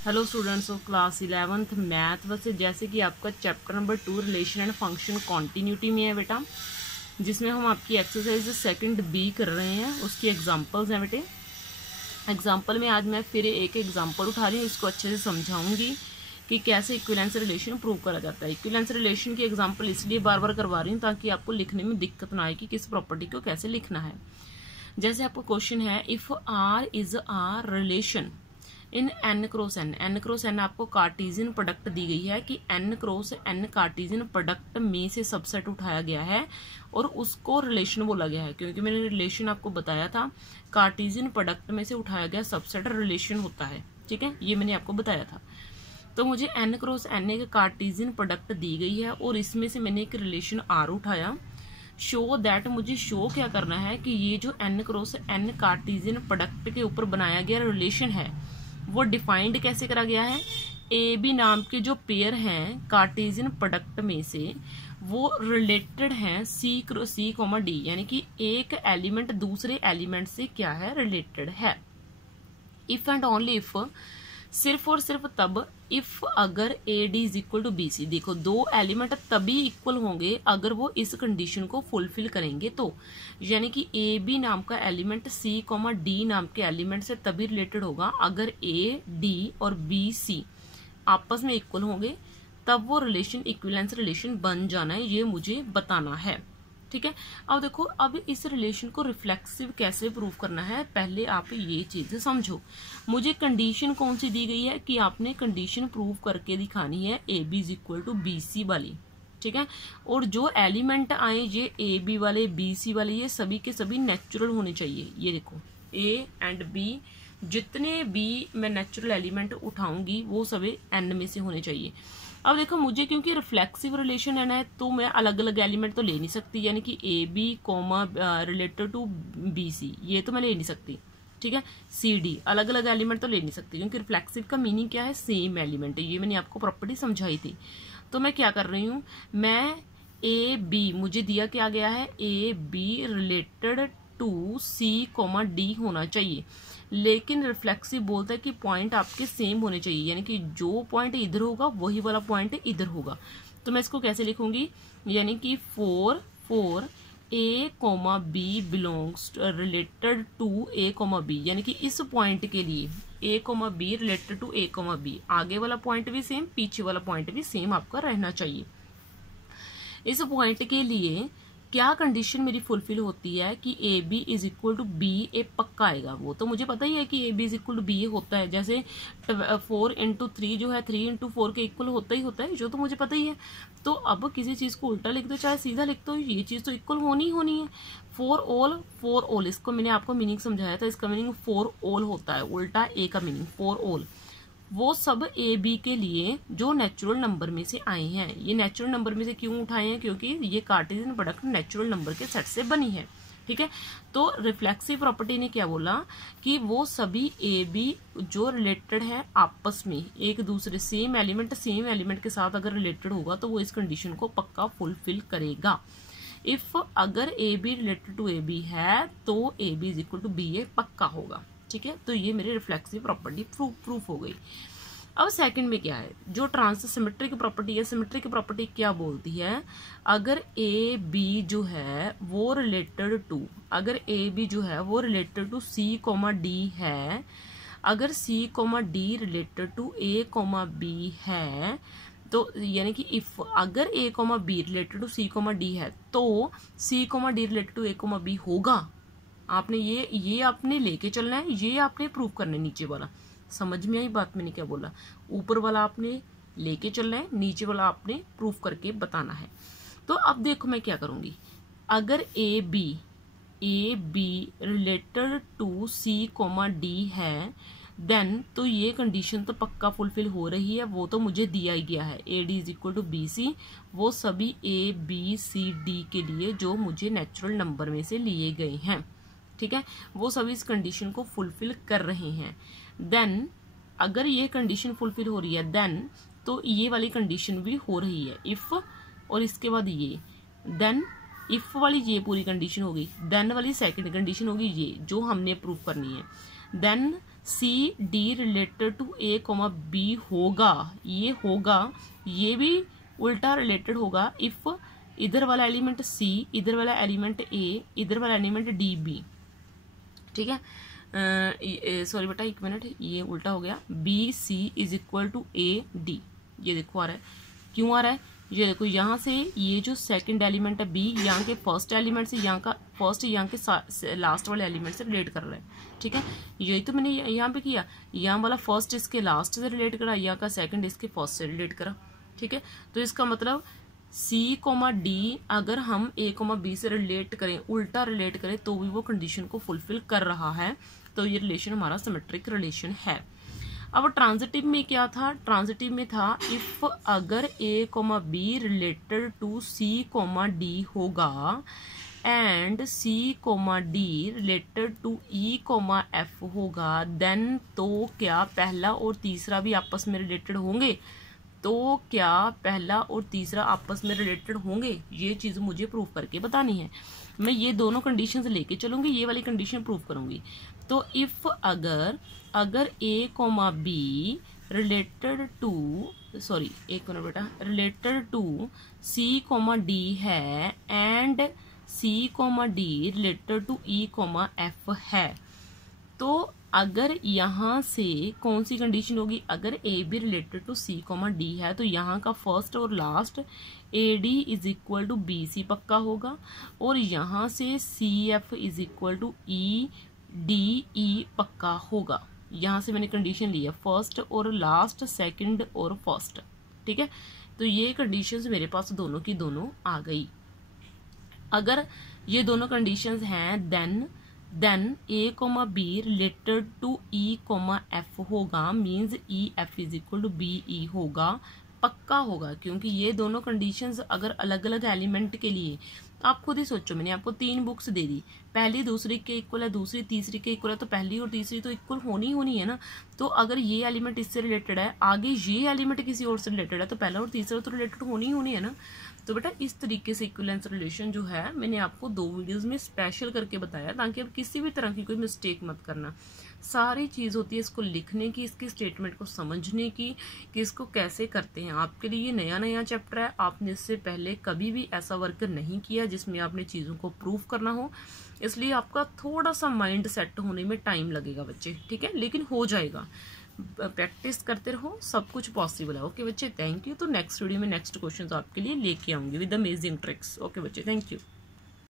Hello students of class 11th math. वैसे जैसे कि आपका chapter number 2 relation and function continuity में है बेटा, जिसमें हम आपकी एक्सरसाइज सेकंड बी कर रहे हैं, उसकी एग्जांपल्स हैं बेटे। एग्जांपल में आज मैं फिर एक एग्जांपल उठा रही हूँ, इसको अच्छे से समझाऊंगी कि कैसे इक्विवेलेंस रिलेशन प्रूव करा जाता है। इक्विवेलेंस रिलेशन की एग्जांपल इसलिए बार बार करवा रही हूँ ताकि आपको लिखने में दिक्कत ना आए कि किस प्रॉपर्टी को कैसे लिखना है। जैसे आपको क्वेश्चन है, if R is a relation in N cross N. N cross N आपको कार्टेशियन प्रोडक्ट दी गई है कि N cross N Cartesian product में से सबसेट उठाया गया है और उसको रिलेशन बोला गया है, क्योंकि मैंने रिलेशन आपको बताया था कार्टेशियन प्रोडक्ट में से उठाया गया सबसेट रिलेशन होता है। ठीक है, ये मैंने आपको बताया था। तो मुझे एन क्रॉस एन एक कार्टेशियन प्रोडक्ट दी गई है और इसमें से मैंने एक रिलेशन आर उठाया। शो दैट, मुझे शो क्या करना है कि ये जो N cross N Cartesian product के ऊपर बनाया गया रिलेशन है वो डिफाइंड कैसे करा गया है। ए बी नाम के जो पेयर हैं कार्टेशियन प्रोडक्ट में से वो रिलेटेड हैं सी कॉमा डी, यानी कि एक एलिमेंट दूसरे एलिमेंट से क्या है, रिलेटेड है। इफ एंड ओनली इफ, सिर्फ और सिर्फ तब, इफ अगर A D is equal to B C. देखो, दो एलिमेंट तभी इक्वल होंगे अगर वो इस कंडीशन को फुलफिल करेंगे तो, यानी कि ए बी नाम का एलिमेंट सी कॉमा डी नाम के एलिमेंट से तभी रिलेटेड होगा अगर ए डी और बी सी आपस में इक्वल होंगे, तब वो रिलेशन इक्विवेलेंस रिलेशन बन जाना है, ये मुझे बताना है। ठीक है, अब देखो, अब इस रिलेशन को रिफ्लेक्सिव कैसे प्रूव करना है, पहले आप ये चीज समझो। मुझे कंडीशन कौन सी दी गई है कि आपने कंडीशन प्रूव करके दिखानी है A B is equal to B C वाली। ठीक है, और जो एलिमेंट आए ये ए बी वाले बी सी वाले, ये सभी के सभी नेचुरल होने चाहिए। ये देखो, ए एंड बी, जितने भी मैं नेचुरल एलिमेंट उठाऊंगी वो सभी एन में से होने चाहिए। अब देखो, मुझे क्योंकि रिफ्लेक्सिव रिलेशन है तो मैं अलग अलग एलिमेंट तो ले नहीं सकती, यानी कि A B comma related to B C, ये तो मैं ले नहीं सकती। ठीक है, सी डी, अलग अलग एलिमेंट तो ले नहीं सकती, क्योंकि रिफ्लेक्सिव का मीनिंग क्या है, सेम एलिमेंट है। ये मैंने आपको प्रॉपर्टी समझाई थी। तो मैं क्या कर रही हूँ, मैं ए बी, मुझे दिया क्या गया है, A B related to C comma D होना चाहिए, लेकिन रिफ्लेक्सिव बोलता है कि पॉइंट आपके सेम होने चाहिए, यानी कि जो पॉइंट इधर होगा वही वाला पॉइंट इधर होगा। तो मैं इसको कैसे लिखूंगी, यानी कि for A comma B belongs related to A comma B, यानी कि इस पॉइंट के लिए A comma B related to A comma B, आगे वाला पॉइंट भी सेम, पीछे वाला पॉइंट भी सेम आपका रहना चाहिए। इस पॉइंट के लिए क्या कंडीशन मेरी फुलफिल होती है कि A B is equal to B A पक्का आएगा। वो तो मुझे पता ही है कि A B is equal to B A होता है, जैसे 4 इंटू 3 जो है 3 इंटू 4 के इक्वल होता है, जो तो मुझे पता ही है। तो अब किसी चीज को उल्टा लिख दो चाहे सीधा लिख दो, ये चीज तो इक्वल होनी ही होनी है। फोर ऑल, इसको मैंने आपको मीनिंग समझाया था, इसका मीनिंग फोर ऑल होता है, उल्टा ए का मीनिंग फोर ऑल। वो सब ए बी के लिए जो नेचुरल नंबर में से आए हैं। ये नेचुरल नंबर में से क्यों उठाए हैं, क्योंकि ये कार्टेशियन प्रोडक्ट नेचुरल नंबर के सेट से बनी है। ठीक है, तो रिफ्लेक्सिव प्रॉपर्टी ने क्या बोला कि वो सभी ए बी जो रिलेटेड है आपस में, एक दूसरे सेम एलिमेंट के साथ अगर रिलेटेड होगा तो वो इस कंडीशन को पक्का फुलफिल करेगा। इफ अगर A B related to A B है तो A B is equal to B A पक्का होगा। ठीक है, तो ये मेरी रिफ्लेक्सिव प्रॉपर्टी प्रूफ हो गई। अब सेकंड में क्या है, जो सिमेट्रिक प्रॉपर्टी है, सिमेट्रिक प्रॉपर्टी क्या बोलती है, अगर ए बी जो है वो रिलेटेड टू, अगर ए बी जो है वो related to C comma D है, अगर C comma D related to A comma B है, तो यानी कि इफ अगर A comma B related to C comma D है तो C comma D related to A comma B होगा। आपने ये आपने लेके चलना है, ये आपने प्रूव करना है। नीचे वाला समझ में आई बात, मैंने क्या बोला, ऊपर वाला आपने लेके चलना है, नीचे वाला आपने प्रूव करके बताना है। तो अब देखो मैं क्या करूंगी, अगर A B related to C comma D है देन तो ये कंडीशन तो पक्का फुलफिल हो रही है, वो तो मुझे दिया ही गया है, A D is equal to B C, वो सभी ए बी सी डी के लिए जो मुझे नेचुरल नंबर में से लिए गए हैं। ठीक है, वो सभी इस कंडीशन को फुलफिल कर रहे हैं। देन अगर ये कंडीशन फुलफिल हो रही है देन तो ये वाली कंडीशन भी हो रही है, इफ, और इसके बाद ये, देन इफ वाली ये पूरी कंडीशन होगी, देन वाली सेकंड कंडीशन होगी ये जो हमने प्रूव करनी है, then C D related to A comma B होगा, ये भी उल्टा रिलेटेड होगा इफ इधर वाला एलिमेंट सी, इधर वाला एलिमेंट ए, इधर वाला एलिमेंट डी बी। ठीक है, सॉरी बेटा एक मिनट, ये उल्टा हो गया। B C is equal to A D, ये देखो आ रहा है, क्यों आ रहा है, ये देखो यहाँ से ये जो सेकंड एलिमेंट है बी, यहाँ के फर्स्ट एलिमेंट से, यहाँ का फर्स्ट यहाँ के लास्ट वाले एलिमेंट से रिलेट कर रहा है। ठीक है, यही तो मैंने यहाँ पे किया, यहाँ वाला फर्स्ट इसके लास्ट से रिलेट करा, यहाँ का सेकंड इसके फर्स्ट से रिलेट करा। ठीक है, तो इसका मतलब सी कोमा डी अगर हम ए कोमा बी से रिलेट करें, उल्टा रिलेट करें, तो भी वो कंडीशन को फुलफिल कर रहा है, तो ये रिलेशन हमारा सिमेट्रिक रिलेशन है। अब ट्रांजिटिव में क्या था, ट्रांजिटिव में था इफ अगर A comma B related to C comma D होगा and C comma D related to E comma F होगा, देन तो क्या पहला और तीसरा भी आपस में रिलेटेड होंगे, तो क्या पहला और तीसरा आपस में रिलेटेड होंगे, ये चीज़ मुझे प्रूव करके बतानी है। मैं ये दोनों कंडीशंस लेके चलूंगी, ये वाली कंडीशन प्रूव करूंगी। तो इफ अगर A comma B related to, sorry एक मिनट बेटा, related to C comma D है and C comma D related to E comma F है, तो अगर यहाँ से कौन सी कंडीशन होगी, अगर A B related to C comma D है तो यहाँ का फर्स्ट और last A D is equal to B C पक्का होगा, और यहाँ से C F is equal to E D E पक्का होगा। यहाँ से मैंने कंडीशन ली है फर्स्ट और लास्ट, सेकंड और फर्स्ट। ठीक है, तो ये कंडीशंस मेरे पास दोनों की दोनों आ गई। अगर ये दोनों कंडीशंस हैं then A comma B related to E comma F होगा, means E F is equal to B E होगा, पक्का होगा, क्योंकि ये दोनों कंडीशंस अगर अलग अलग एलिमेंट के लिए, आप खुद ही सोचो, मैंने आपको 3 बुक्स दे दी, पहली दूसरी के इक्वल है, दूसरी तीसरी के इक्वल है, तो पहली और तीसरी तो इक्वल होनी है ना। तो अगर ये एलिमेंट इससे रिलेटेड है, आगे ये एलिमेंट किसी और से रिलेटेड है, तो पहला और तीसरा तो रिलेटेड होनी है ना। तो बेटा इस तरीके से इक्विवेलेंस रिलेशन जो है मैंने आपको 2 वीडियोस में स्पेशल करके बताया, ताकि आप किसी भी तरह की कोई मिस्टेक मत करना। सारी चीज़ होती है इसको लिखने की, इसके स्टेटमेंट को समझने की, कि इसको कैसे करते हैं। आपके लिए नया चैप्टर है, आपने इससे पहले कभी भी ऐसा वर्क नहीं किया जिसमें आपने चीज़ों को प्रूव करना हो, इसलिए आपका थोड़ा सा माइंड सेट होने में टाइम लगेगा बच्चे। ठीक है, लेकिन हो जाएगा, प्रैक्टिस करते रहो, सब कुछ पॉसिबल है। ओके बच्चे, थैंक यू। तो नेक्स्ट वीडियो में नेक्स्ट क्वेश्चन आपके लिए लेके आऊंगी विद अमेजिंग ट्रिक्स। ओके बच्चे, थैंक यू।